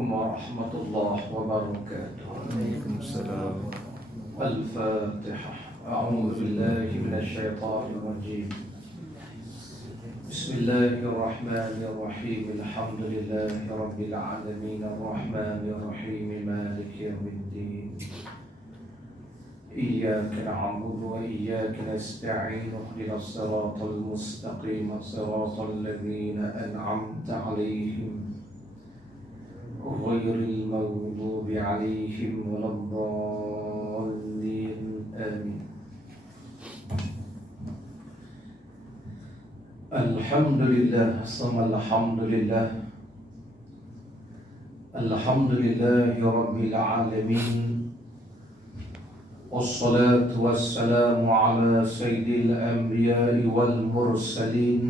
عليكم ورحمة الله وبركاته. وعليكم السلام. الفاتحة. أعوذ بالله من الشيطان الرجيم. بسم الله الرحمن الرحيم. الحمد لله رب العالمين الرحمن الرحيم مالك يوم الدين. إياك نعبد وإياك نستعين اهدنا الصراط المستقيم صراط الذين أنعمت عليهم غير المغضوب عليهم ولا الضالين آمين. الحمد لله ثم الحمد لله الحمد لله رب العالمين والصلاة والسلام على سيد الأنبياء والمرسلين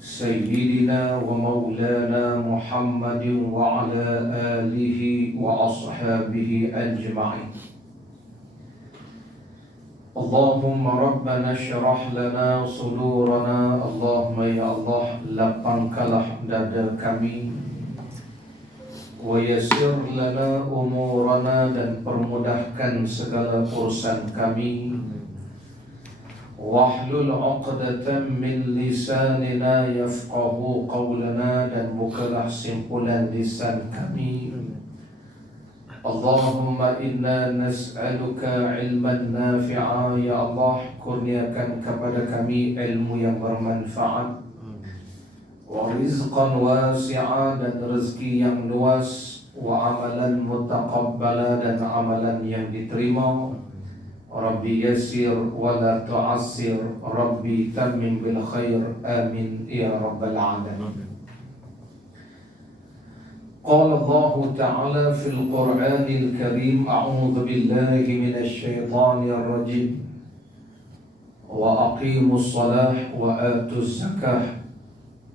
سيدنا ومولانا محمد وعلى آله وأصحابه أجمعين. اللهم ربنا اشرح لنا صدورنا. اللهم ya Allah, lapangkanlah dada kami, wa yassir lana umurana, dan permudahkan segala urusan kami, wahlul 'uqdatam min lisanina yafqahu qawlana, dan bukalah simpulan lisan kami. Allahumma inna nas'aluka ilman nafi'a. Ya Allah, kurniakan kepada kami ilmu yang bermanfaat, wa rizqan wasi'a, dan rezeki yang luas, wa amalan mutaqabbala, dan amalan yang diterima. Rabbi yassir wa la tu'assir, Rabbi tammim bil khair, amin ya rabbal alamin. قال الله تعالى في القرآن الكريم أعوذ بالله من الشيطان الرجيم وأقيموا الصلاة وآتوا الزكاة.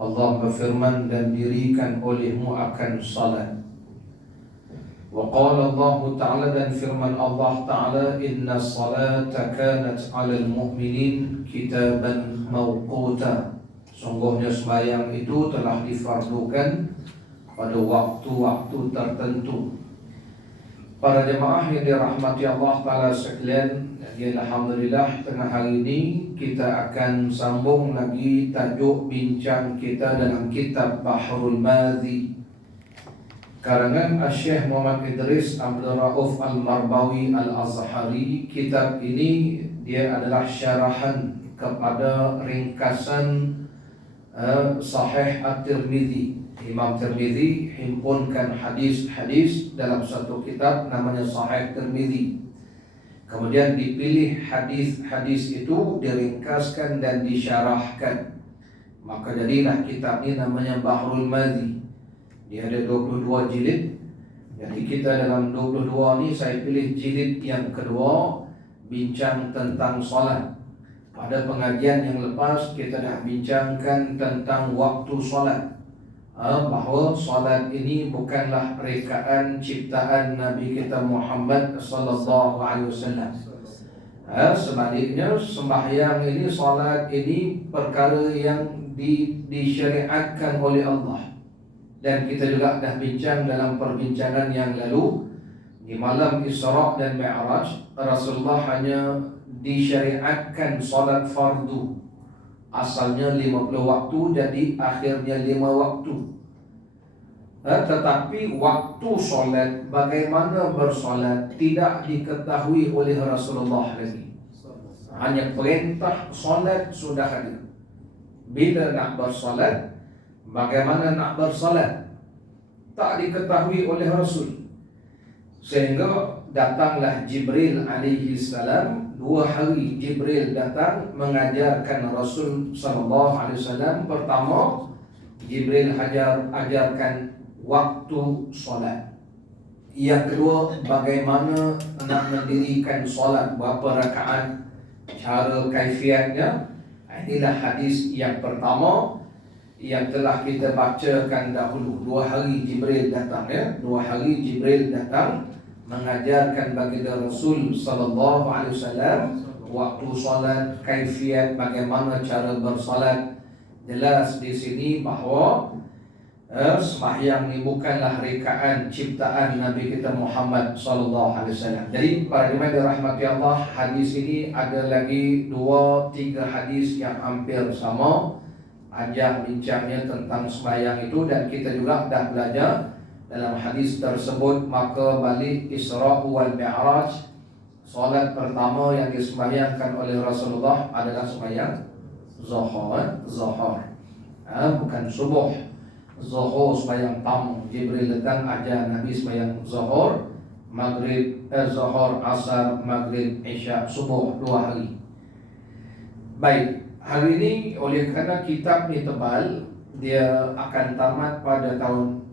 Allah berfirman, dan dirikan olehmu akan salat. Wa qala Allah Ta'ala, dan firman Allah Ta'ala, inna salata kanat 'alal mu'minin kitaban mawquta. Sungguhnya sembahyang itu telah difardukan pada waktu-waktu tertentu. Para jemaah yang dirahmati Allah Ta'ala sekalian, alhamdulillah tengah hari ini kita akan sambung lagi tajuk bincang kita dalam kitab Bahrul Madhi karangan Syekh Muhammad Idris Abdul Rauf Al-Marbawi Al-Azhari. Kitab ini dia adalah syarahan kepada ringkasan Sahih At-Tirmidzi. Imam Tirmidzi himpunkan hadis-hadis dalam satu kitab namanya Sahih Tirmidzi. Kemudian dipilih hadis-hadis itu, diringkaskan dan disyarahkan. Maka jadilah kitab ini namanya Bahrul Madhi. Dia ada 22 jilid. Jadi kita dalam 22 ini saya pilih jilid yang kedua, bincang tentang salat. Pada pengajian yang lepas kita dah bincangkan tentang waktu salat, bahawa salat ini bukanlah rekaan ciptaan Nabi kita Muhammad sallallahu alaihi wasallam. Sebaliknya sembahyang ini, salat ini perkara yang disyariatkan oleh Allah. Dan kita juga dah bincang dalam perbincangan yang lalu, di malam Isra dan Mi'raj Rasulullah hanya disyariatkan salat fardu. Asalnya 50 waktu, jadi akhirnya 5 waktu. Tetapi waktu solat, bagaimana bersolat, tidak diketahui oleh Rasulullah lagi. Hanya perintah solat sudah ada. Bila nak bersolat, bagaimana nak bersolat, tak diketahui oleh Rasul. Sehingga datanglah Jibril alaihi salam. 2 hari Jibril datang mengajarkan Rasul sallallahu alaihi wasallam. Pertama, Jibril ajarkan waktu solat. Yang kedua, bagaimana nak mendirikan solat, berapa rakaat, cara kaifiatnya. Inilah hadis yang pertama yang telah kita bacakan dahulu. 2 hari Jibril datang, 2 hari Jibril datang mengajarkan baginda Rasul sallallahu alaihi wasallam waktu salat, kaifiat, bagaimana cara bersalat. Jelas di sini bahawa Sembahyang ni bukanlah rekaan ciptaan Nabi kita Muhammad sallallahu alaihi wasallam. Jadi para jemaah dirahmati Allah, hadis ini ada lagi 2-3 hadis yang hampir sama ajak bincangnya tentang sembahyang itu, dan kita juga dah belajar dalam hadis tersebut. Maka balik Isra wal Mi'raj, solat pertama yang disembahyangkan oleh Rasulullah adalah sembahyang Zuhur, bukan subuh. Zuhur sembahyang tamu, Jibril datang ajar Nabi sembahyang Zuhur, Maghrib, Zuhur, Asar, Maghrib, Isya, subuh 2 hari. Baik, hari ini oleh kerana kitab ni tebal, dia akan tamat pada tahun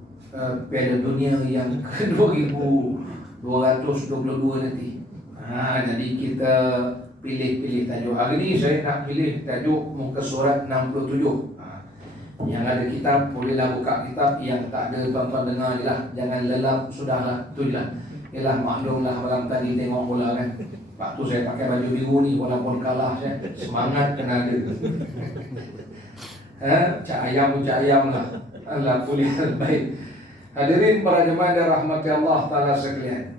Piala Dunia yang ke-2222 nanti. Jadi kita pilih tajuk. Hari ini saya nak pilih tajuk muka surat 67. Yang ada kitab bolehlah buka kitab, yang tak ada tuan-tuan dengar je lah, jangan lelap, sudahlah, tu je lah. Yalah, maklumlah malam tadi tengok bola kan. Pak tu saya pakai baju biru ni walaupun kalah saya, semangat kena ada. Cak ayam lah. Allah kuliah baik. Hadirin para jemaah dan rahmati Allah Ta'ala sekalian,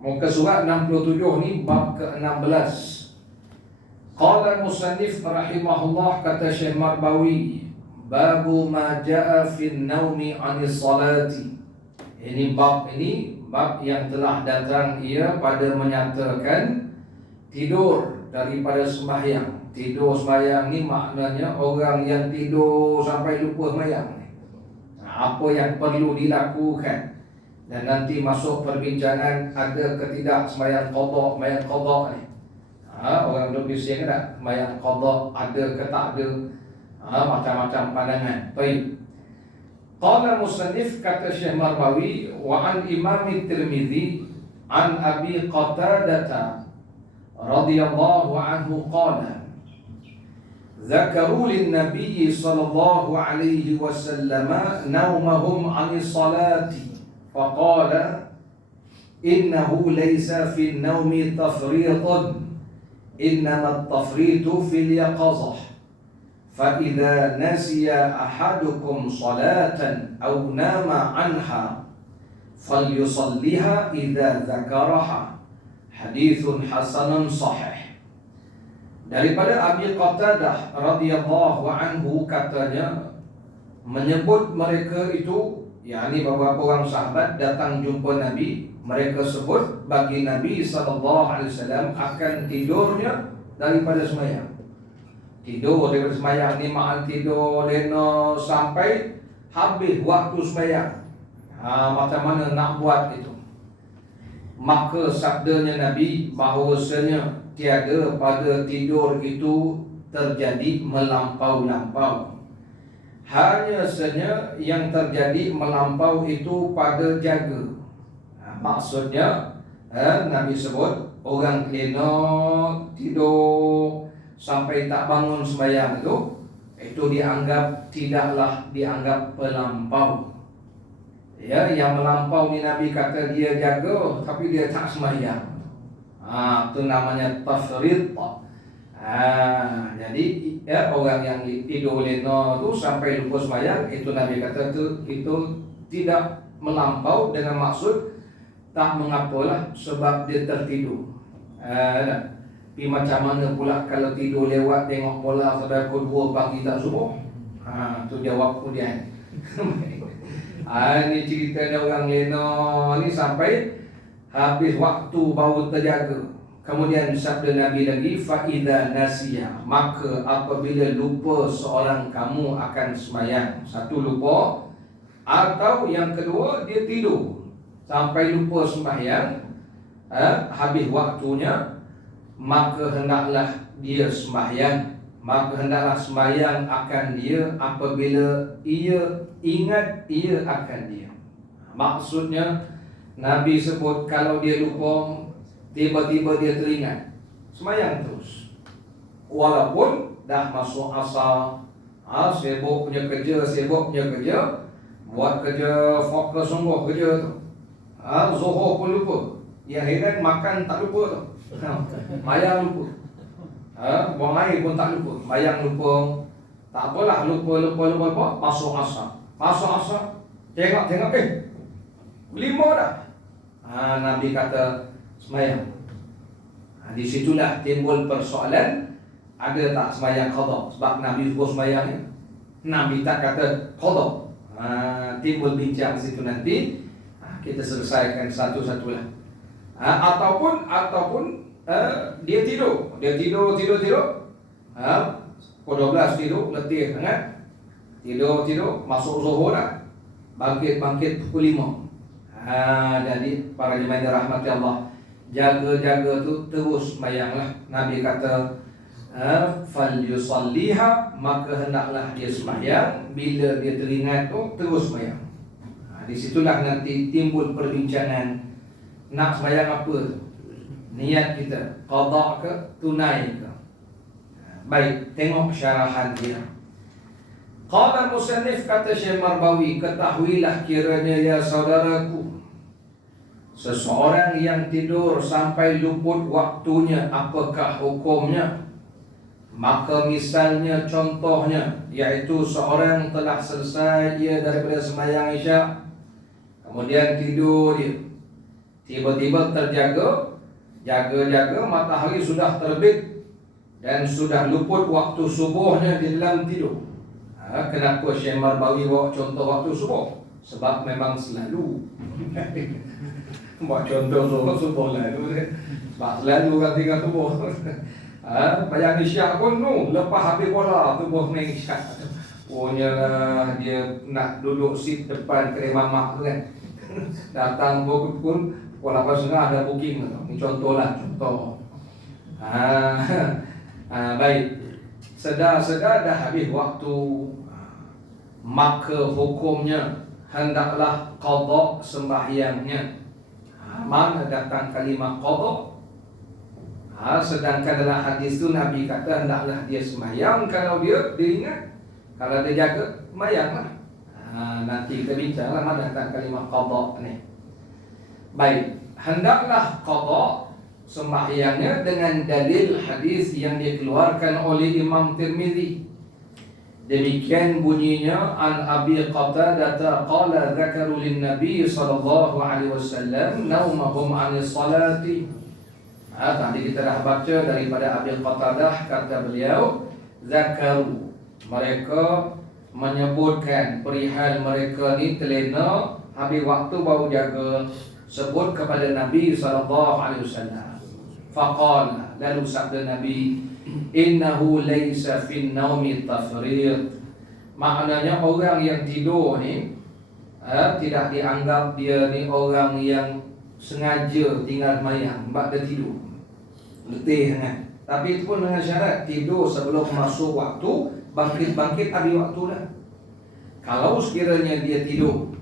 muka surat 67 ni bab ke-16. Qala musannif rahimahullah, kata Syekh Marbawi, babu ma ja'a fin naumi anis salati. Ini bab yang telah datang ia pada menyatakan tidur daripada sembahyang. Tidur sembahyang ni maknanya orang yang tidur sampai lupa sembahyang. Apa yang perlu dilakukan, dan nanti masuk perbincangan ada ke tidak sembahyang qada ni. Orang duk bising tak sembahyang qada ada ke tak ada. Macam-macam pandangan. Baik. Qala musannif, kata Syekh Marbawi, wa an Imam Tirmizi an Abi Qatadah radhiyallahu anhu qala zakaru lin Nabi sallallahu alaihi wasallam naumahum 'ani salati faqala innahu laysa fi an-naumi tafriṭun innama at-tafriṭu fil yaqazah. فَإِذَا نَسِيَ أَحَدُكُمْ صَلَاةً أَوْ نَامَ عَنْهَا فَلْيُصَلِّهَا إِذَا ذَكَرَهَا. حديث حسن صحيح. Daripada Abi Qatadah radhiyallahu anhu, katanya menyebut mereka itu, yakni beberapa orang sahabat datang jumpa Nabi. Mereka sebut bagi Nabi sallallahu alaihi wasallam akan tidurnya daripada sembahyang. Tidur daripada sembahyang ni makna tidur lena sampai habis waktu sembahyang. Macam mana nak buat itu? Maka sabdanya Nabi bahawasanya tiada pada tidur itu terjadi melampau-lampau. Hanya saja yang terjadi melampau itu pada jaga. Maksudnya Nabi sebut orang lena tidur sampai tak bangun sembahyang itu dianggap tidaklah dianggap pelampau. Ya, yang melampau ni Nabi kata dia jaga tapi dia tak sembahyang. Itu namanya tafriṭ. Jadi orang yang tidur lena tu sampai lupa sembahyang, itu Nabi kata itu tidak melampau, dengan maksud tak mengapalah sebab dia tertidur. Tapi macam mana pula kalau tidur lewat tengok bola sampai pukul 2 pagi tak subuh? Tu jawab kemudian. Ini ceritanya orang lena ni sampai habis waktu baru terjaga. Kemudian sabda Nabi lagi, fa'idha nasiya, maka apabila lupa seorang kamu akan sembahyang. Satu, lupa, atau yang kedua dia tidur sampai lupa sembahyang, habis waktunya, maka hendaklah dia sembahyang. Maka hendaklah sembahyang akan dia apabila ia ingat ia akan dia. Maksudnya Nabi sebut kalau dia lupa, tiba-tiba dia teringat, sembahyang terus. Walaupun dah masuk asar, sibuk punya kerja, buat kerja fokus sungguh kerja tu. Zuhur pun lupa. Yang heran makan tak lupa tu. Mayang lupa. Buang air pun tak lupa. Mayang lupa. Tak apalah, lupa apa? Masuk asar. Asar-asar tengok, lima dah. Nabi kata semayang. Di situlah timbul persoalan, ada tak semayang qada? Sebab Nabi suruh semayang ni, Nabi tak kata qada. Timbul bincang situ nanti. Kita selesaikan satu-satulah. Ataupun dia tidur. Pukul 12 tidur, letih sangat. Tidur, masuk zuhur dah. Bangkit pukul 5. Jadi para jemaah rahmati Allah, jaga-jaga tu terus sembahyanglah. Nabi kata fal yusalliha, maka hendaklah dia sembahyang. Bila dia teringat tu terus sembahyang. Di situlah nanti timbul perbincangan, nak sembahyang apa? Niat kita qada ke tunai ke? Baik, tengok syarahan dia. Qala musannif, kata Syekh Marbawi, ketahuilah kiranya ya saudaraku, seseorang yang tidur sampai luput waktunya, apakah hukumnya? Maka misalnya, contohnya, iaitu seorang telah selesai dia daripada sembahyang Isyak, kemudian tidur dia, tiba-tiba jaga matahari sudah terbit dan sudah luput waktu subuhnya di dalam tidur. Kenapa Syekh Marbawi bawa contoh waktu subuh? Sebab memang selalu buat contoh subuh lalu. Sebab selalu orang tinggal subuh. Bayang Isyak pun lepas habis bola tubuh main Isyak. Punyalah dia nak duduk seat depan kedai mamak tu kan. Datang pukul 8.30 ada booking. Ini contohlah, contoh. Baik. Sedar-sedar dah habis waktu, maka hukumnya hendaklah qada sembahyangnya. Mana datang kalimat qada? Sedangkan dalam hadis tu Nabi kata hendaklah dia sembahyang kalau dia ingat. Kalau dia jaga, sembahyanglah. Nanti kita bincanglah mana datang kalimat qada ni. Baik, hendaklah qada sembahyangnya dengan dalil hadis yang dikeluarkan oleh Imam Tirmizi. Demikian bunyinya, an Abi Qatadah qala dzakaru lin Nabi sallallahu alaihi wasallam naumahum anis salati. Tadi kita dah baca daripada Abi Qatadah, kata beliau, zakaru, mereka menyebutkan perihal mereka ni terlena habis waktu baru jaga, sebut kepada Nabi sallallahu alaihi wasallam. Faqala, lalu sabda Nabi, innahu laysa fin naumi tafrid. Maknanya orang yang tidur ni tidak dianggap dia ni orang yang sengaja tinggal mayang sebab dia tidur letih kan. Tapi itu pun dengan syarat tidur sebelum masuk waktu, bangkit habis waktu dah. Kalau sekiranya dia tidur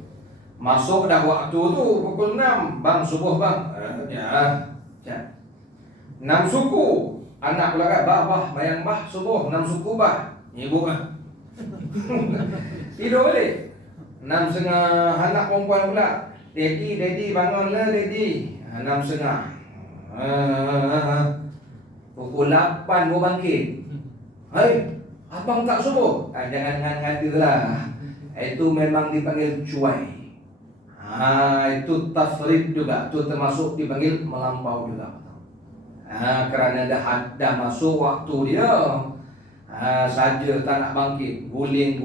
masuk dah waktu tu pukul 6, bang subuh bang, ya 6 suku, anak pula kan, bah bayang bah subuh 6 suku bah, ibu kan tidur balik 6.30, anak perempuan pula, daddy bangunlah daddy, 6.30, pukul 8 gua bangkit, abang tak subuh, jangan ngadi-ngadilah, itu memang dipanggil cuai. Itu tafrid juga, itu termasuk dipanggil melampau juga. Kerana dah masuk waktu dia, saja tak nak bangkit, guling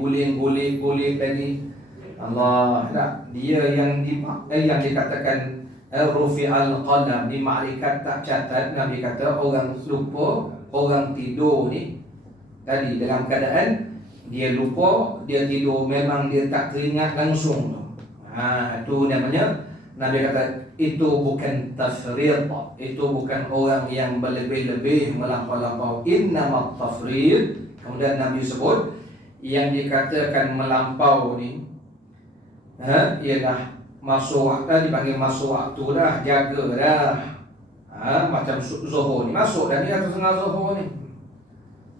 tadi. Allah, tak, dia yang dikatakan rufi'al qalam, di malaikat tak catat. Nabi kata orang lupa, orang tidur ni tadi dalam keadaan dia lupa, dia tidur, memang dia tak teringat langsung tu. Itu namanya, Nabi kata itu bukan tafrid, itu bukan orang yang berlebih-lebih melampau-lampau. Innamat tafrid. Kemudian Nabi sebut yang dikatakan melampau ni ialah masuk waktu, dipanggil masuk waktu dah, jaga dah. Macam zuhur ni masuk dah, ni atas tengah zuhur ni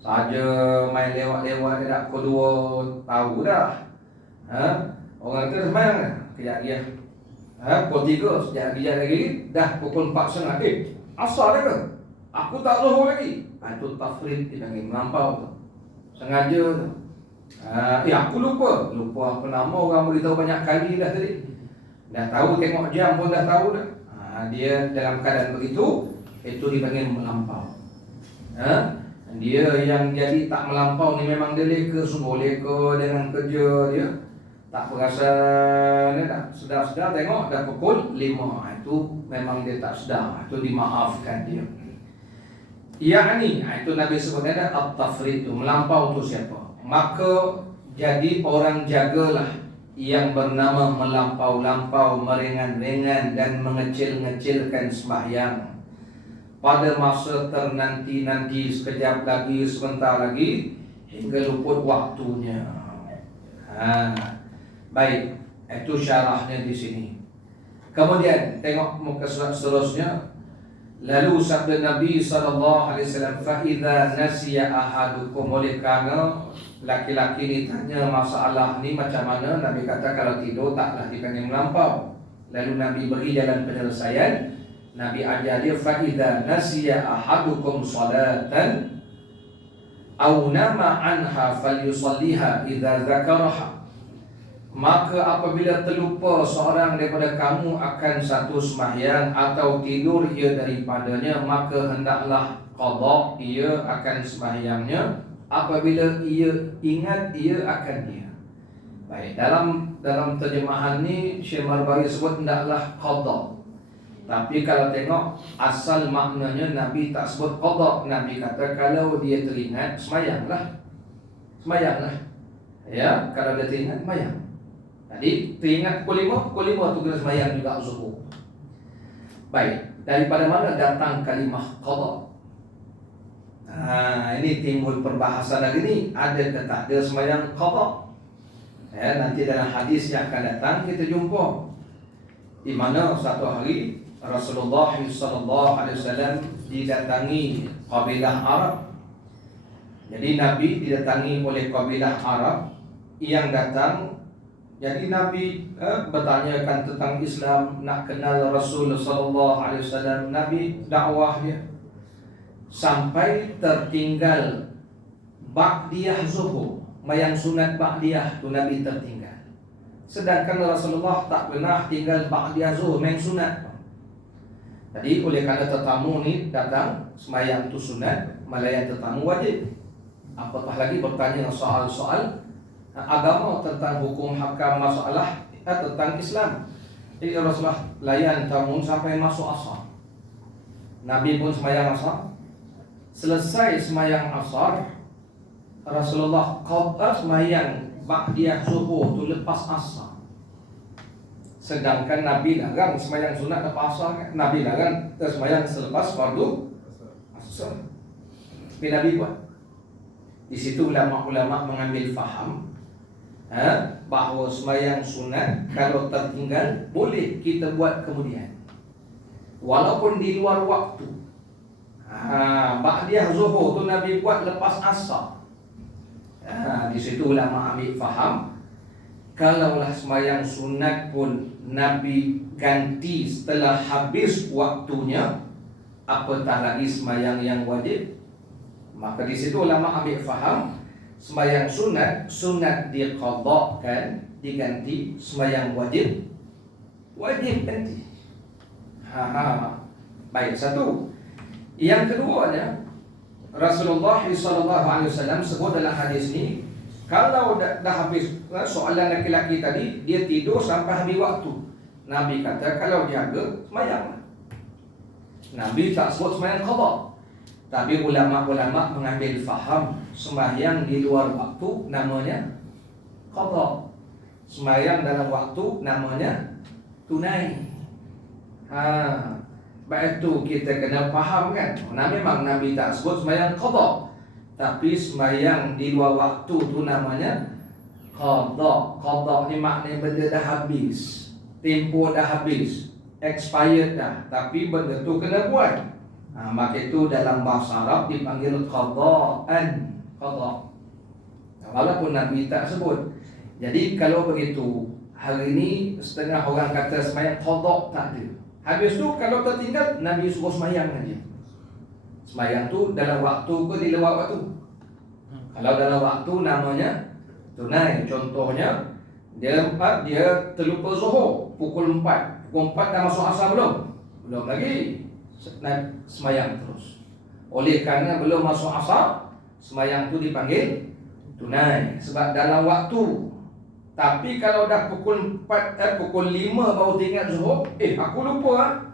saja main lewat-lewat dia dah pukul 2 tahu dah. Orang tu sembahyang dah, kejap-kejap pukul 3, sekejap lagi dah pukul 4.30, asar dah ke? Aku tak zuhur lagi. Itu tafrid, dipanggil melampau tu, sengaja tu. Ya aku lupa apa nama orang beritahu banyak kali dah tadi. Dah tahu tengok jam pun dah tahu dah. Dia dalam keadaan begitu, itu dipanggil melampau. Dia yang jadi tak melampau ni memang dia leka, sungguh leka dengan kerja dia. Tak perasan, dia tak sedar-sedar tengok dah pukul 5. Itu memang dia tak sedar, itu dimaafkan dia. Itu Nabi sebut ada at-tafrid tu, melampau tu siapa? Maka jadi orang jagalah yang bernama melampau-lampau, meringan-ringan dan mengecil-ngecilkan sembahyang pada masa ternanti-nanti, sekejap lagi, sebentar lagi, hingga luput waktunya. Baik, itu syarahnya di sini. Kemudian tengok muka surat seterusnya. Lalu sabda Nabi SAW, fa idza nasiya ahadukum, oleh kerana laki-laki ni tanya masalah ni macam mana, Nabi kata kalau tidur taklah dipanggil melampau. Lalu Nabi beri jalan penyelesaian. Nabi ajar dia, fa idza nasiya ahadukum salatan aw nama anha falyusalliha idza dzakaraha. Maka apabila terlupa seorang daripada kamu akan satu sembahyang atau tidur ia daripadanya, maka hendaklah qada ia akan sembahyangnya apabila ia ingat ia akan dia. Baik, dalam terjemahan ni Syekh Marbari sebut hendaklah qada. Tapi kalau tengok asal maknanya, Nabi tak sebut qada. Nabi kata kalau dia teringat sembahyanglah. Sembahyanglah. Ya, kalau dia teringat sembahyang. Jadi teringat pukul 5 tu kena sembahyang juga zuhur. Baik, daripada mana datang kalimah qada? Ini timbul perbahasan lagi ni, ada ke tak ada sembahyang qada? Nanti dalam hadis yang akan datang kita jumpa di mana satu hari Rasulullah SAW didatangi kabilah Arab. Jadi Nabi didatangi oleh kabilah Arab yang datang. Jadi Nabi bertanyakan tentang Islam, nak kenal Rasulullah SAW. Nabi dakwah dia sampai tertinggal ba'diyah zuhur, mayang sunat ba'diyah tu Nabi tertinggal. Sedangkan Rasulullah tak pernah tinggal ba'diyah zuhur, mayang sunat. Jadi oleh kerana tetamu ni datang, sembahyang tu sunat, malayan tetamu wajib. Apatah lagi bertanya soal-soal agama tentang hukum hakam masalah tentang Islam. Jadi Rasulullah layan tamu sampai masuk asar. Nabi pun sembahyang asar. Selesai sembahyang asar, Rasulullah qada sembahyang ba'diyah zuhur tu lepas asar. Sedangkan Nabi larang sembahyang sunat lepas asar. Nabi larang sembahyang selepas fardu asar. Tapi Nabi buat. Di situ ulama-ulama mengambil faham bahawa sembahyang sunat kalau tertinggal boleh kita buat kemudian, walaupun di luar waktu. Ba'diyah zuhur tu Nabi buat lepas asar. Di situ ulama ambil faham, kalaulah sembahyang sunat pun Nabi ganti setelah habis waktunya, apatah lagi sembahyang yang wajib. Maka di situ ulama ambil faham, sembahyang sunat diqadhakan, diganti. Sembahyang wajib ganti. Baik, satu. Yang keduanya, Rasulullah SAW sebut dalam hadis ini, kalau dah habis soalan laki-laki tadi, dia tidur sampai habis waktu, Nabi kata kalau jaga sembahyang. Nabi tak sebut sembahyang qadha. Tapi ulama-ulama mengambil faham, sembahyang di luar waktu namanya qadha. Sembahyang dalam waktu namanya tunai. Baik itu kita kena faham kan. Memang Nabi tak sebut sembahyang qadha, tapi sembahyang di luar waktu tu namanya qadha. Qadha ni maknanya benda dah habis, tempoh dah habis, expired dah, tapi benda tu kena buat. Maka itu dalam bahasa Arab dipanggil qadha'an, qadha. Walaupun Nabi tak sebut. Jadi kalau begitu, hari ini setengah orang kata sembahyang qadha tak ada. Habis tu kalau tertinggal, Nabi suruh sembahyang saja. Sembahyang tu dalam waktu ke di luar waktu? Kalau dalam waktu namanya tunai. Contohnya dia terlupa zuhur pukul 4. Pukul 4 dah masuk asar belum? Belum lagi. Semayang terus. Oleh kerana belum masuk asar, semayang tu dipanggil tunai sebab dalam waktu. Tapi kalau dah pukul 4 pukul 5 baru teringat zuhur, aku lupa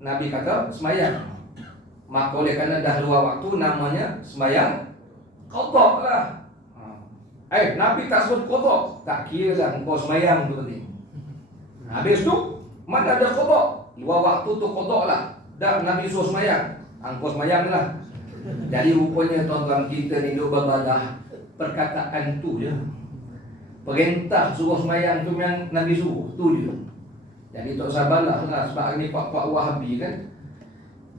Nabi kata semayang. Maka oleh kerana dah luar waktu, namanya semayang qada lah. Nabi tak sebut qada, tak kira lah engkau semayang tu tadi. Habis tu mana ada qada, luar waktu tu qada lah. Dah Nabi suruh semayang, engkau semayang lah. Jadi rupanya tuan-tuan, kita ni duk berbalah perkataan tu je. Perintah suruh semayang tu yang Nabi suruh, tu dia. Jadi tak sabarlah lah. Sebab ni pak-pak Wahabi kan,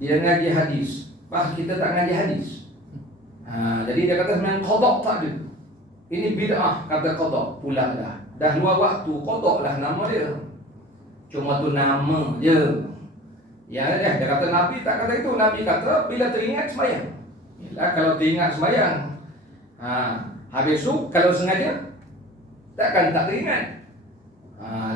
dia ngaji hadis, kita tak ngaji hadis. Jadi dia kata semayang qada tak ada. Ini bid'ah, kata qada pula dah. Dah luar waktu, qada lah nama dia. Cuma tu nama je. Dia kata Nabi tak kata itu. Nabi kata bila teringat semayang. Yalah, kalau teringat semayang. Habis tu kalau sengaja takkan tak teringat.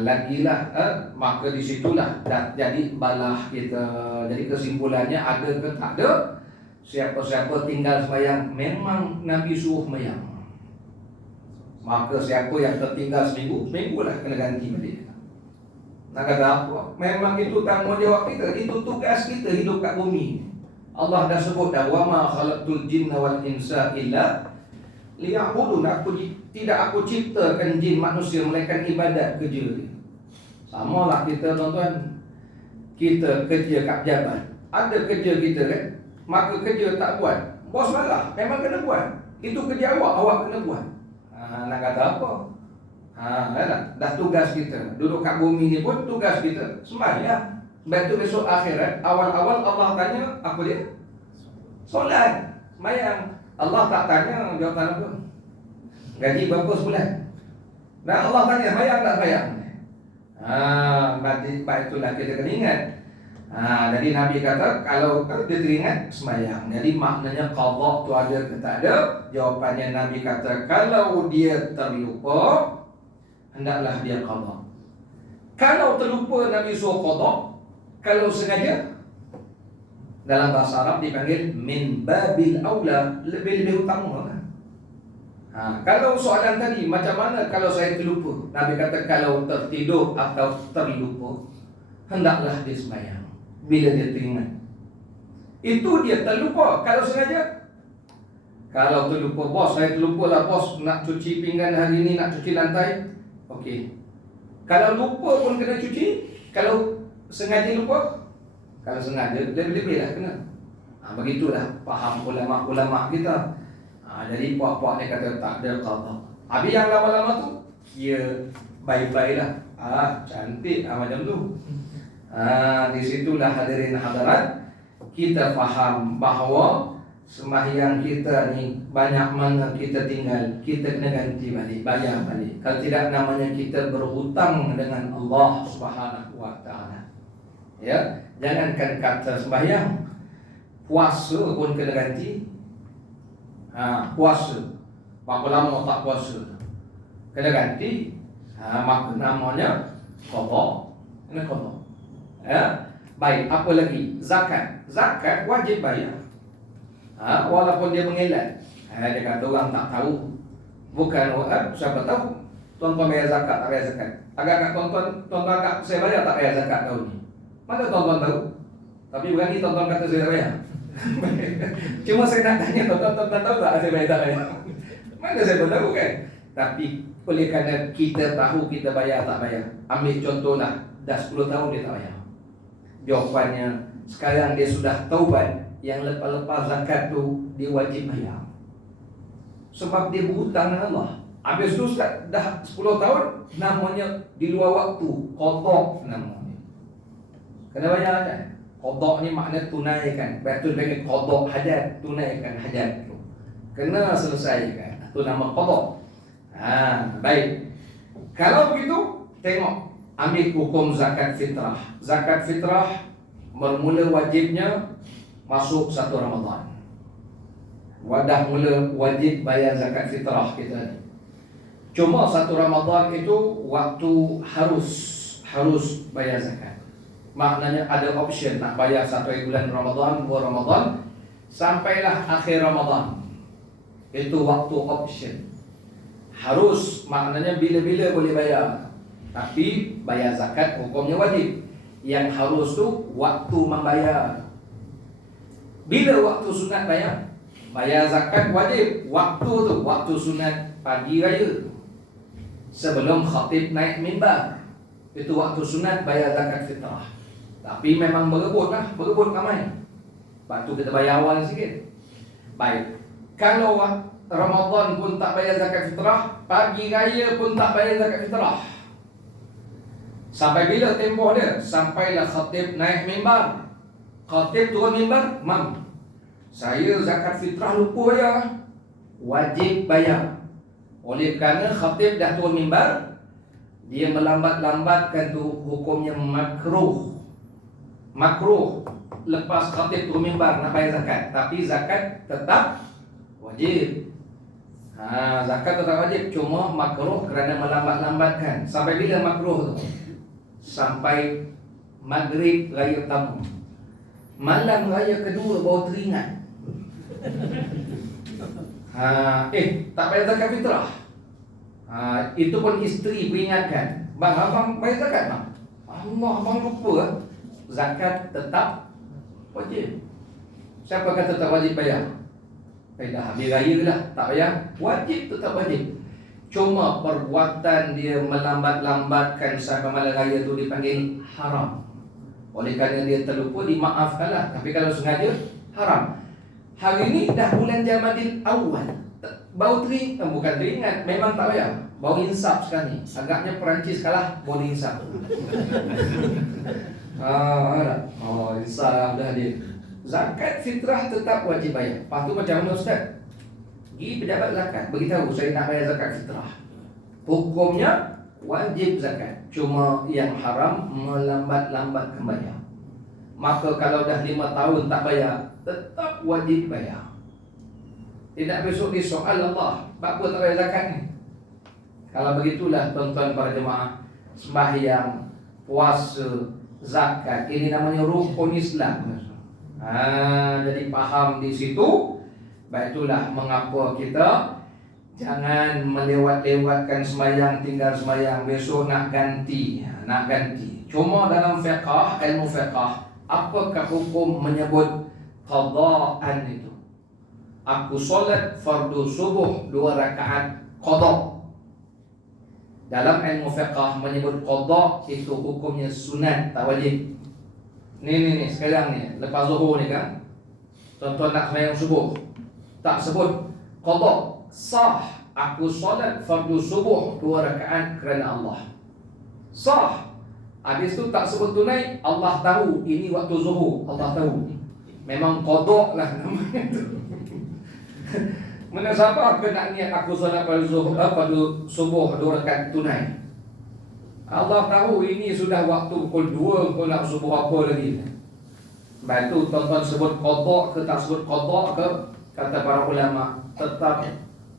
Lagilah maka di situlah jadi balah kita. Jadi kesimpulannya, ada ke tak ada, siapa-siapa tinggal semayang memang Nabi suruh semayang. Maka siapa yang tertinggal seminggu lah kena ganti balik. Nak kata apa? Memang itu tanggungjawab kita, itu tugas kita hidup kat bumi. Allah dah sebut dah, wa ma khalaqtul jinna wal insa illa liya'budun. Aku ciptakan jin manusia melainkan ibadat kerja dia. Samalah kita tuan-tuan, kita kerja kat pejabat, ada kerja kita kan, maka kerja tak buat, bos marah, memang kena buat. Itu kerja awak kena buat. Nak kata apa? Dah tugas kita. Duduk kat bumi ni pun tugas kita sembahyang. Sebab tu besok akhirat, awal-awal Allah tanya apa dia? Solat, sembahyang. Allah tak tanya jawapan apa? Gaji berapa sebulan? Dan Allah tanya sembahyang tak sembahyang? Baik itulah kita kena ingat. Jadi Nabi kata kalau dia teringat sembahyang. Jadi maknanya qada tu ada ke tak ada? Jawapannya Nabi kata kalau dia terlupa, hendaklah dia qada. Kalau terlupa Nabi suruh qada. Kalau sengaja, dalam bahasa Arab dipanggil min babil aula, lebih-lebih utama lah. Kalau soalan tadi, macam mana kalau saya terlupa? Nabi kata kalau tertidur atau terlupa, hendaklah dia sembahyang bila dia teringat. Itu dia terlupa. Kalau sengaja, kalau terlupa, bos saya terlupa lah bos, nak cuci pinggan hari ni, nak cuci lantai. Okey. Kalau lupa pun kena cuci. Kalau sengaja lupa, kalau sengaja lebih-lebih lah kena. Begitulah faham ulama-ulama kita. Jadi puak-puak dia kata tak ada qada. Habis yang lama-lama tu, dia baik-baik lah. Cantik macam tu. Di situlah hadirin hadirat, kita faham bahawa sembahyang kita ni banyak mana kita tinggal, kita kena ganti balik, bayar balik. Kalau tidak, namanya kita berhutang dengan Allah Subhanahu wa taala. Ya, jangankan kata sembahyang, puasa pun kena ganti. Puasa berapa lama tak puasa, kena ganti. Maka namanya qada, kena qada. Baik, apa lagi? Zakat wajib bayar. Walaupun dia mengelak. Dia kata orang tak tahu. Bukan siapa tahu tuan-tuan bayar zakat tak bayar zakat. Agak-agak tuan-tuan agak saya bayar tak bayar zakat tahun ni. Mana tuan-tuan tahu? Tapi berani tuan-tuan kata saya tak bayar. Cuma saya nak tanya tuan-tuan tahu tak saya bayar tak bayar? Mana saya pun tahu kan. Tapi oleh kerana kita tahu kita bayar tak bayar, ambil contohlah, dah 10 tahun dia tak bayar. Jawapannya, sekarang dia sudah taubat, yang lepas-lepas zakat tu dia wajib bayar. Sebab dia berhutang dengan Allah. Habis tu dah 10 tahun, namanya di luar waktu, qada namanya. Kena bayar kan? Qada ni makna tunaikan. Betul panggil qada hajat, tunaikan hajat tu. Kena selesaikan. Itu nama qada. Baik. Kalau begitu, tengok, ambil hukum zakat fitrah. Zakat fitrah bermula wajibnya masuk 1 Ramadan. Wadah mula wajib bayar zakat fitrah kita ni. Cuma satu Ramadan itu waktu harus bayar zakat. Maknanya ada option nak bayar satu bulan Ramadan, 2 Ramadan, sampailah akhir Ramadan. Itu waktu option. Harus maknanya bila-bila boleh bayar. Tapi bayar zakat hukumnya wajib. Yang harus tu waktu membayar. Bila waktu sunat bayar? Bayar zakat wajib. Waktu tu waktu sunat pagi raya. Sebelum khatib naik mimbar. Itu waktu sunat bayar zakat fitrah. Tapi memang berebut ramai. Lepas tu kita bayar awal sikit. Baik. Kalau Ramadan pun tak bayar zakat fitrah, pagi raya pun tak bayar zakat fitrah. Sampai bila tempoh dia? Sampailah khatib naik mimbar. Khatib turun mimbar, mam, saya zakat fitrah lupa bayar. Wajib bayar. Oleh kerana khatib dah turun mimbar, dia melambat-lambatkan tu hukumnya makruh. Makruh lepas khatib turun mimbar nak bayar zakat. Tapi zakat tetap wajib. Zakat tetap wajib. Cuma makruh kerana melambat-lambatkan. Sampai bila makruh tu? Sampai maghrib raya pertama. Malam raya kedua baru teringat. Tak bayar zakat fitrah. Itu pun isteri peringatkan. Bang, abang bayar zakat bang? Allah, abang lupa. Zakat tetap wajib. Siapa kata tetap wajib bayar? Dah habis raya lah, tak bayar. Wajib tetap wajib. Cuma perbuatan dia melambat-lambatkan sampai malam raya tu dipanggil haram. Oleh kerana dia terlupa, dimaafkanlah. Tapi kalau sengaja, haram. Hari ni dah bulan Jamadil Awal, baru bukan teringat, memang tak bayar. Baru insaf sekarang ni. Agaknya Perancis kalah, baru insaf. Insaf dah dia. Zakat fitrah tetap wajib bayar. Lepas tu macam mana Ustaz? Pergi pejabat zakat, beritahu saya nak bayar zakat fitrah. Hukumnya wajib zakat. Cuma yang haram melambat-lambatkan bayar. Maka kalau dah 5 tahun tak bayar, tetap wajib bayar. Tidak besok disoal Allah, apa tak bayar zakat ni? Kalau begitulah tuan-tuan para jemaah, sembahyang, puasa, zakat, ini namanya rukun Islam. Jadi faham di situ. Baik, itulah mengapa kita jangan melewat-lewatkan sembahyang, tinggal sembahyang, besok nak ganti. Cuma dalam fiqh, ilmu fiqh, apakah hukum menyebut qadaan itu? Aku solat fardu subuh 2 rakaat qada. Dalam ilmu fiqh menyebut qada itu hukumnya sunat, tak wajib. Ni sekarang ni lepas zuhur ni kan, tuan-tuan nak sembahyang subuh, tak sebut qada, sah. Aku solat fardu subuh 2 rakaat kerana Allah, sah. Habis tu tak sebut tunai, Allah tahu ini waktu zuhur, Allah tahu. Memang qada lah namanya tu. Mana siapa ke nak niat aku solat fardu subuh 2 rakaat tunai? Allah tahu ini sudah waktu pukul 2, kau nak subuh apa lagi? Baik tu tuan-tuan sebut qada ke tak sebut qada ke, kata para ulama tetap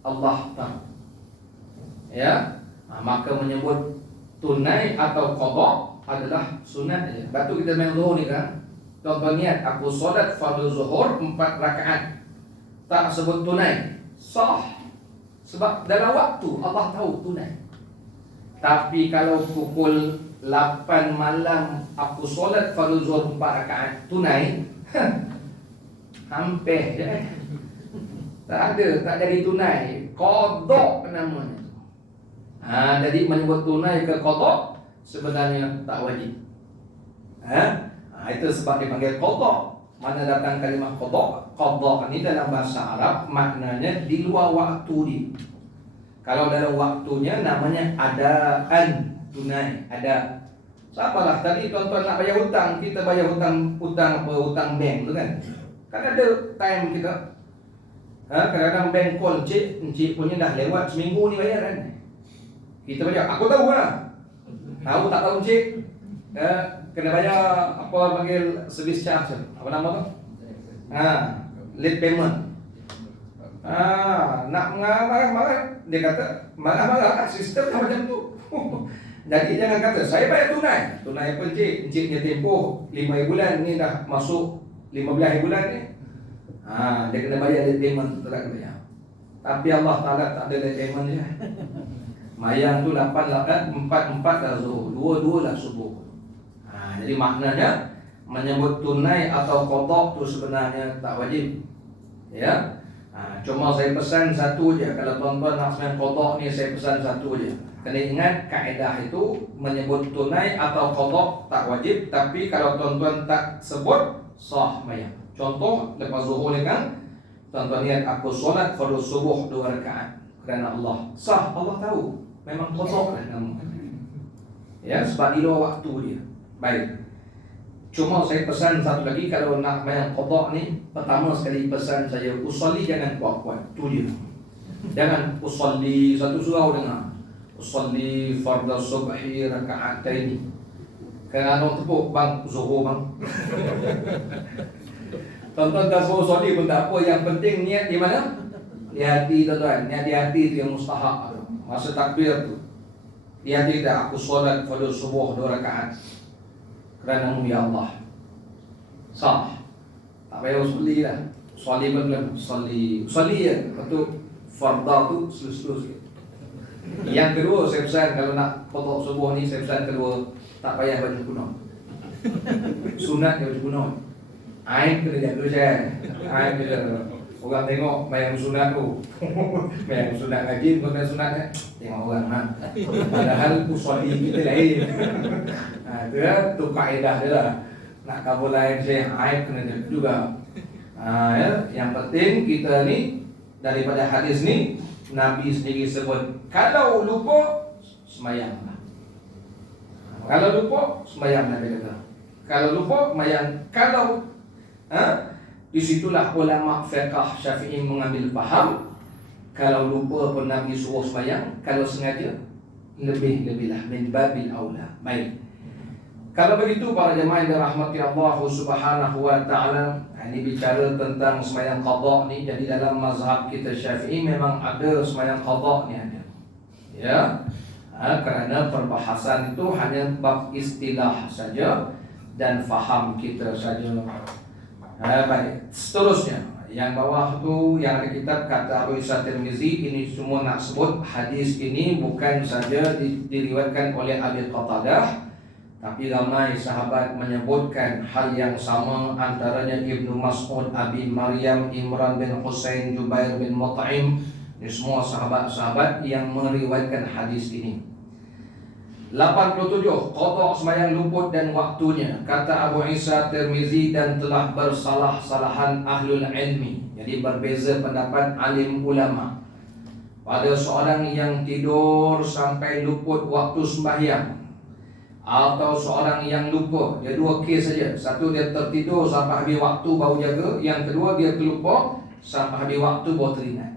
Allah tahu. Ya, maka menyebut tunai atau qada adalah sunat saja. Lepas tu kita main zuhur ni kan, tuan-tuan niat aku solat fardu zuhur 4 rakaat, tak sebut tunai, sah. Sebab dalam waktu Allah tahu tunai. Tapi kalau pukul 8 malam aku solat fardu zuhur 4 rakaat tunai, hampir je. Tak jadi tunai, qada namanya. Jadi menyebut tunai ke qada sebenarnya tak wajib. Itu sebab dipanggil qada. Mana datang kalimah qada? Qada ni dalam bahasa Arab maknanya di luar waktu dia. Kalau dalam waktunya namanya adaan, tunai, ada. Sabarlah, tadi tuan-tuan nak bayar hutang, kita bayar hutang bank tu kan. Kan ada time kita. Kadang-kadang bank call, encik punya dah lewat seminggu ni bayaran. Kita bayar, aku tahu lah. Tahu tak tahu encik? Kena bayar apa panggil service charge, apa nama tu? Late payment. Nak marah-marah, dia kata marah-marah, sistem dah macam tu. Jadi jangan kata saya bayar tunai. Tunai apa enciknya tempoh 5 bulan ni dah masuk 15 bulan ni. Dia kena bayar late payment tu tak kena bayar. Tapi Allah Taala tak ada late payment je. Mayang tu 4 dah zuhur, 2 lah subuh. Jadi maknanya menyebut tunai atau qada tu sebenarnya tak wajib. Ya. Cuma saya pesan satu je. Kalau tuan-tuan nak sembahyang qada ni, saya pesan satu je. Kena ingat kaedah itu menyebut tunai atau qada tak wajib, tapi kalau tuan-tuan tak sebut sah sembahyang. Contoh lepas zuhur ni kan, tuan-tuan niat aku solat fardu subuh 2 rakaat kerana Allah. Sah, Allah tahu. Memang qada lah nama. Ya, sebab di luar waktu dia. Baik. Cuma saya pesan satu lagi, kalau nak sembahyang qada ni, pertama sekali pesan saya, usolli jangan kuat-kuat. Tu dia. Jangan usolli satu surau dengar. Usolli fardhu subhi raka'ataini. Kerana tepuk bang zuhur bang. Tuan-tuan tak suruh usolli pun tak apa, yang penting niat di mana? Di hati tuan-tuan. Niat di hati tu yang mustahak tu. Masa takbir tu. Di hati tak, aku solat fardhu subuh 2 rakaat kerana ya Allah. Sah. Tak payah usolli lah. Usolli pun belum. Usolli je. Lepas tu fardah tu selus-selus sikit. Yang kedua saya pesan, kalau nak qada subuh ni, saya pesan kedua, tak payah baju kuno. Sunat dia baju kuno. Aib kena jaga saya. Aib kena. Orang tengok bayang sunat tu. Bayang sunat ngaji, bukan sunatnya. Tengok orang padahal usolli kita lain. Itu lah, tu kaedah dia lah. Nak kabul lain saya, aib kena jaga juga. Yang penting kita ni, daripada hadis ni, Nabi sendiri sebut, kalau lupa sembahyanglah. Kalau lupa sembahyang, Nabi kata. Kalau lupa sembahyang. Kalau disitulah ulama fiqh Syafi'i mengambil faham, kalau lupa pun Nabi suruh sembahyang, kalau sengaja lebih-lebihlah, min babil aula. Baik. Kalau begitu para jemaah yang dirahmati Allah Subhanahu wa taala, ini bicara tentang sembahyang qada ni. Jadi dalam mazhab kita Syafi'i memang ada sembahyang qada ni ada. Ya. Kerana perbahasan itu hanya bab istilah saja dan faham kita saja. Baik. Seterusnya, yang bawah tu yang ada kitab kata Abu Isa Tirmizi, ini semua nak sebut hadis ini bukan saja diriwayatkan oleh Abi Qatadah, tapi ramai sahabat menyebutkan hal yang sama, antaranya Ibnu Mas'ud, Abi Maryam, Imran bin Husain, Jubair bin Mut'im. Ini semua sahabat-sahabat yang meriwayatkan hadis ini. 87. Qada sembahyang luput dan waktunya. Kata Abu Isa Tirmizi, dan telah bersalah-salahan ahlul ilmi. Jadi berbeza pendapat alim ulama pada seorang yang tidur sampai luput waktu sembahyang, atau seorang yang lupa. Dia dua kes saja. Satu, dia tertidur sampai habis waktu baru jaga. Yang kedua, dia terlupa sampai habis waktu baru teringat.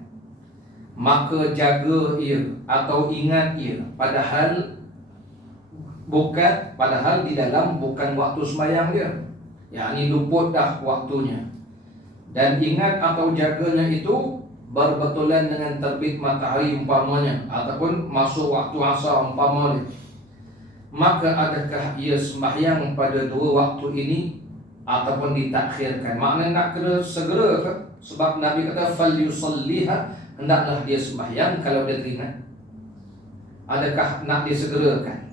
Maka jaga ia atau ingat ia, padahal di dalam bukan waktu sembahyang dia, yakni luput dah waktunya. Dan ingat atau jaganya itu berbetulan dengan terbit matahari umpamanya, ataupun masuk waktu asar umpamanya. Maka adakah ia sembahyang pada 2 waktu ini ataupun ditakhirkan? Maknanya nak kena segera ke? Sebab Nabi kata falyusalliha, hendaklah dia sembahyang kalau dia teringat. Adakah nak disegerakan?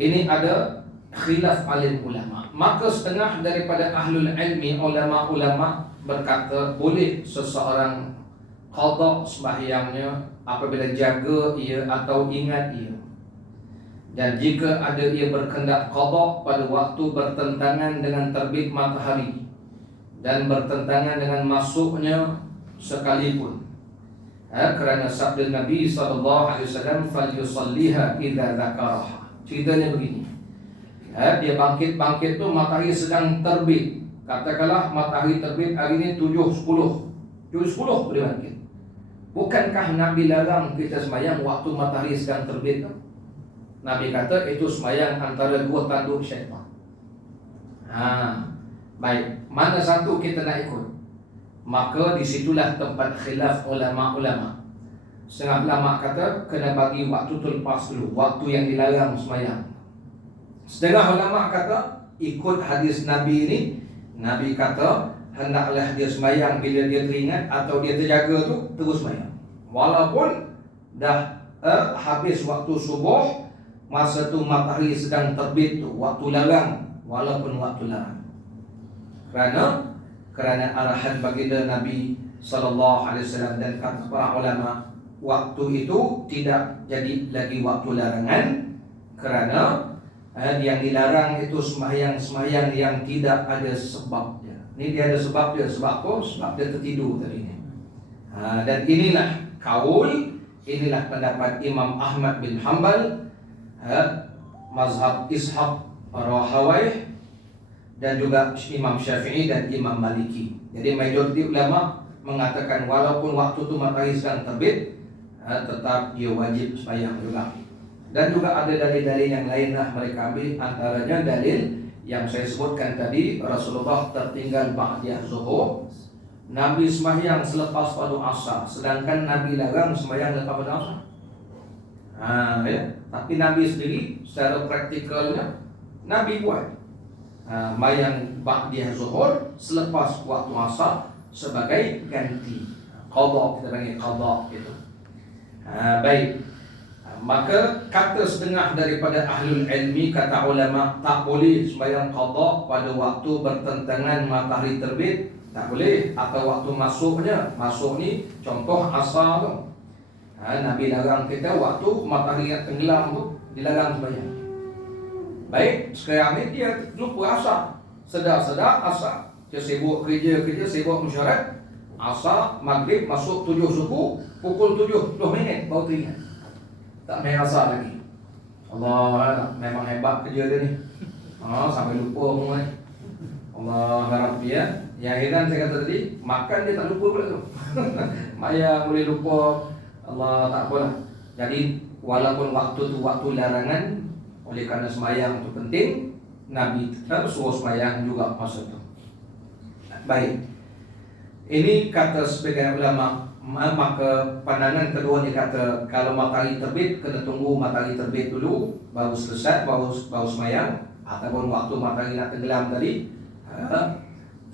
Ini ada khilaf alim ulama. Maka setengah daripada ahlul ilmi, ulama-ulama berkata boleh seseorang qada sembahyangnya apabila jaga ia atau ingat ia. Dan jika ada ia berkendak qada pada waktu bertentangan dengan terbit matahari dan bertentangan dengan masuknya sekalipun. Kerana sabda Nabi SAW, falyusalliha idza dzakaraha. Ceritanya begini. Dia bangkit tu matahari sedang terbit. Katakanlah matahari terbit hari ini 7.10. 7.10 boleh bangkit. Bukankah Nabi larang kita sembahyang waktu matahari sedang terbit tu? Nabi kata itu sembahyang antara 2 tanduk syaitan. Baik, mana satu kita nak ikut? maka disitulah tempat khilaf ulama-ulama. Setengah ulama kata kena bagi waktu tu lepas dulu, waktu yang dilarang sembahyang. Setengah ulama kata ikut hadis Nabi ini, Nabi kata hendaklah dia sembahyang bila dia teringat atau dia terjaga tu terus sembahyang. Walaupun dah habis waktu subuh, masa tu matahari sedang terbit tu, waktu larang, walaupun waktu larang. Kerana arahan baginda Nabi SAW dan kata para ulama, waktu itu tidak jadi lagi waktu larangan, kerana yang dilarang itu sembahyang yang tidak ada sebabnya. Ini dia ada sebab dia. Sebab apa? Sebab dia tertidur tadi ni. Dan inilah kaul, inilah pendapat Imam Ahmad bin Hanbal, mazhab Ishaq Rahawayh, dan juga Imam Syafi'i dan Imam Maliki. Jadi majoriti ulama mengatakan walaupun waktu itu matahari sedang terbit, tetap dia wajib sembahyang juga. Dan juga ada dalil-dalil yang lain lah mereka ambil. Antaranya dalil yang saya sebutkan tadi, Rasulullah tertinggal ba'diyah zuhur, Nabi sembahyang selepas pada asar, sedangkan Nabi larang sembahyang lepas pada asar. Ya. Tapi Nabi sendiri secara praktikalnya Nabi buat sembahyang ba'diyah zuhur selepas waktu asar sebagai ganti qada, kita panggil qada gitu. Baik. Maka kata setengah daripada ahlul ilmi, kata ulama, tak boleh sembahyang qada pada waktu bertentangan matahari terbit, tak boleh, atau waktu masuknya. Masuk ni contoh asar tu. Nabi larang kita waktu matahari tenggelam tu, dilarang sembahyang. Baik, sekarang ni dia lupa asar, sedar-sedar asar, dia sibuk kerja, sibuk mesyuarat, asar, maghrib, masuk 7 subuh, pukul 7:20 baru teringat tak main asar lagi. Allah, memang hebat kerja dia ni. Sampai lupa semua ni. Allah harap dia. Yang heran saya kata tadi, makan dia tak lupa pula tu. Maya boleh lupa. Allah, tak apalah. Jadi walaupun waktu tu waktu larangan, oleh kerana sembahyang tu penting, Nabi suruh sembahyang juga masa tu. Baik. Ini kata sebagian ulama. Maka pandangan kedua ni kata kalau matahari terbit kena tunggu matahari terbit dulu baru selesai, baru sembahyang, ataupun waktu matahari nak tenggelam tadi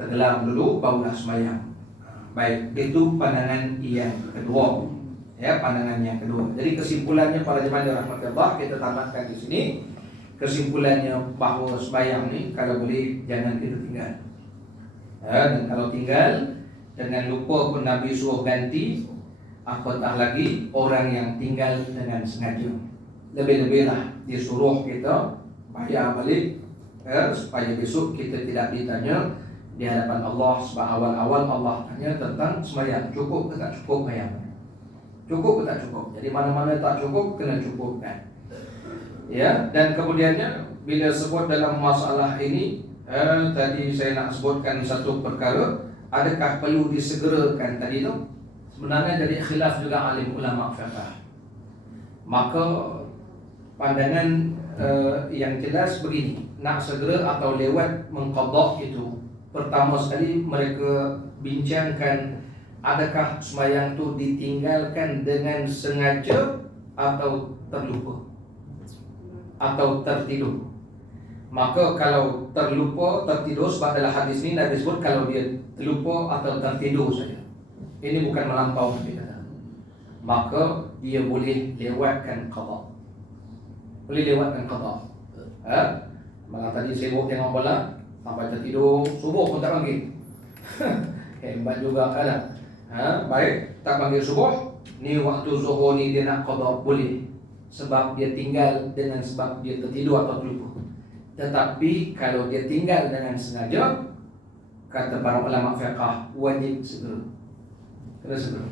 tenggelam dulu barulah sembahyang. Baik, itu pandangan yang kedua. Ya, pandangan yang kedua. Jadi kesimpulannya para jemaah rahmatullah, kita tamatkan di sini. Kesimpulannya bahawa sembahyang ni kalau boleh jangan kita tinggal. Dan kalau tinggal dengan lupa pun Nabi suruh ganti, apatah lagi orang yang tinggal dengan sengaja. Lebih-lebihlah dia suruh kita bayar balik, supaya besok kita tidak ditanya di hadapan Allah. Sebab awal-awal Allah tanya tentang sembahyang, cukup ke tak cukup bayar, cukup ke tak cukup. Jadi mana-mana tak cukup kena cukupkan. Ya, dan kemudiannya bila sebut dalam masalah ini, tadi saya nak sebutkan satu perkara. Adakah perlu disegerakan tadi tu? Sebenarnya jadi khilaf juga alim ulama fiqh. Maka pandangan yang jelas begini, nak segera atau lewat mengqadha itu, pertama sekali mereka bincangkan adakah sembahyang tu ditinggalkan dengan sengaja atau terlupa atau tertidur. Maka kalau terlupa, tertidur, sebab dalam hadis ini Nabi sebut kalau dia terlupa atau tertidur saja, ini bukan melampau, maka dia boleh lewatkan qada. Boleh lewatkan qada. Malah tadi sibuk tengok bola sampai tertidur, subuh pun tak panggil. Hebat juga kan. Baik, tak panggil subuh, ni waktu zuhur ni dia nak qada, boleh. Sebab dia tinggal dengan sebab dia tertidur atau terlupa. Tetapi kalau dia tinggal dengan sengaja, kata para ulama fiqh, wajib segera. Kena segera.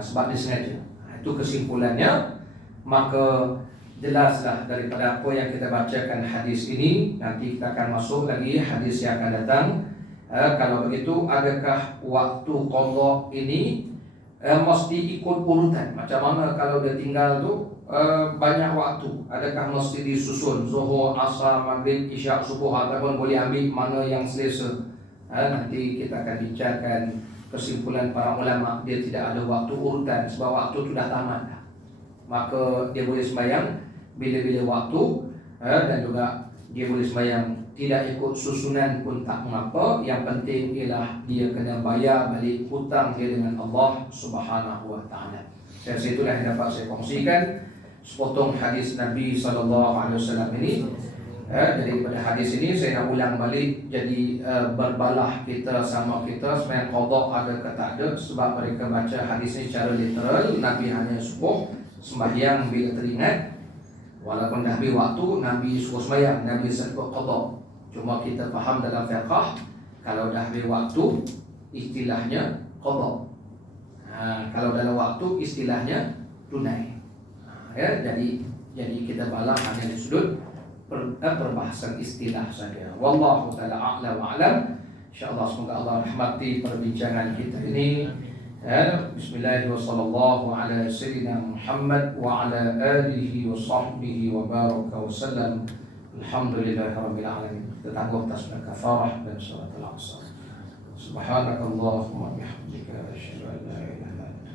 Sebab dia sengaja. Itu kesimpulannya. Maka jelaslah daripada apa yang kita bacakan hadis ini. Nanti kita akan masuk lagi hadis yang akan datang. Kalau begitu, adakah waktu qadha ini mesti ikut urutan? Macam mana kalau dia tinggal tu banyak waktu, adakah mesti disusun zuhur, asar, maghrib, isyak, subuh, ataupun boleh ambil mana yang selesa? Nanti kita akan bincangkan kesimpulan para ulama. Dia tidak ada waktu urutan sebab waktu sudah tamat. Maka dia boleh sembahyang bila-bila waktu, dan juga dia boleh sembahyang tidak ikut susunan pun tak mengapa. Yang penting ialah dia kena bayar balik hutang dia dengan Allah Subhanahu wa taala. Saya rasa itulah yang dapat saya kongsikan sepotong hadis Nabi SAW ini. Daripada hadis ini saya nak ulang balik. Jadi berbalah kita sama kita sebenarnya qada ada ke tak ada, sebab mereka baca hadis ini secara literal. Nabi hanya suruh sembahyang bila teringat, walaupun dah habis waktu Nabi suruh sembahyang, Nabi sebut qada. Cuma kita faham dalam fiqh, kalau dah habis waktu istilahnya qada. Kalau dalam waktu istilahnya tunai. Jadi kita balah hanya di sudut perbahasan istilah saja. Wallahu taala a'la wa a'lam. Insyaallah semoga Allah rahmati perbincangan kita ini. Bismillahirrahmanirrahim. Wassallallahu ala sayyidina Muhammad wa ala alihi wa sahbihi wa baraka wa sallam. Alhamdulillahirabbil alamin. Kita tangguh tasbih kafarah dan surat al-Asr. Subhanakallahumma bihamdika asyhadu an la ilaha illa anta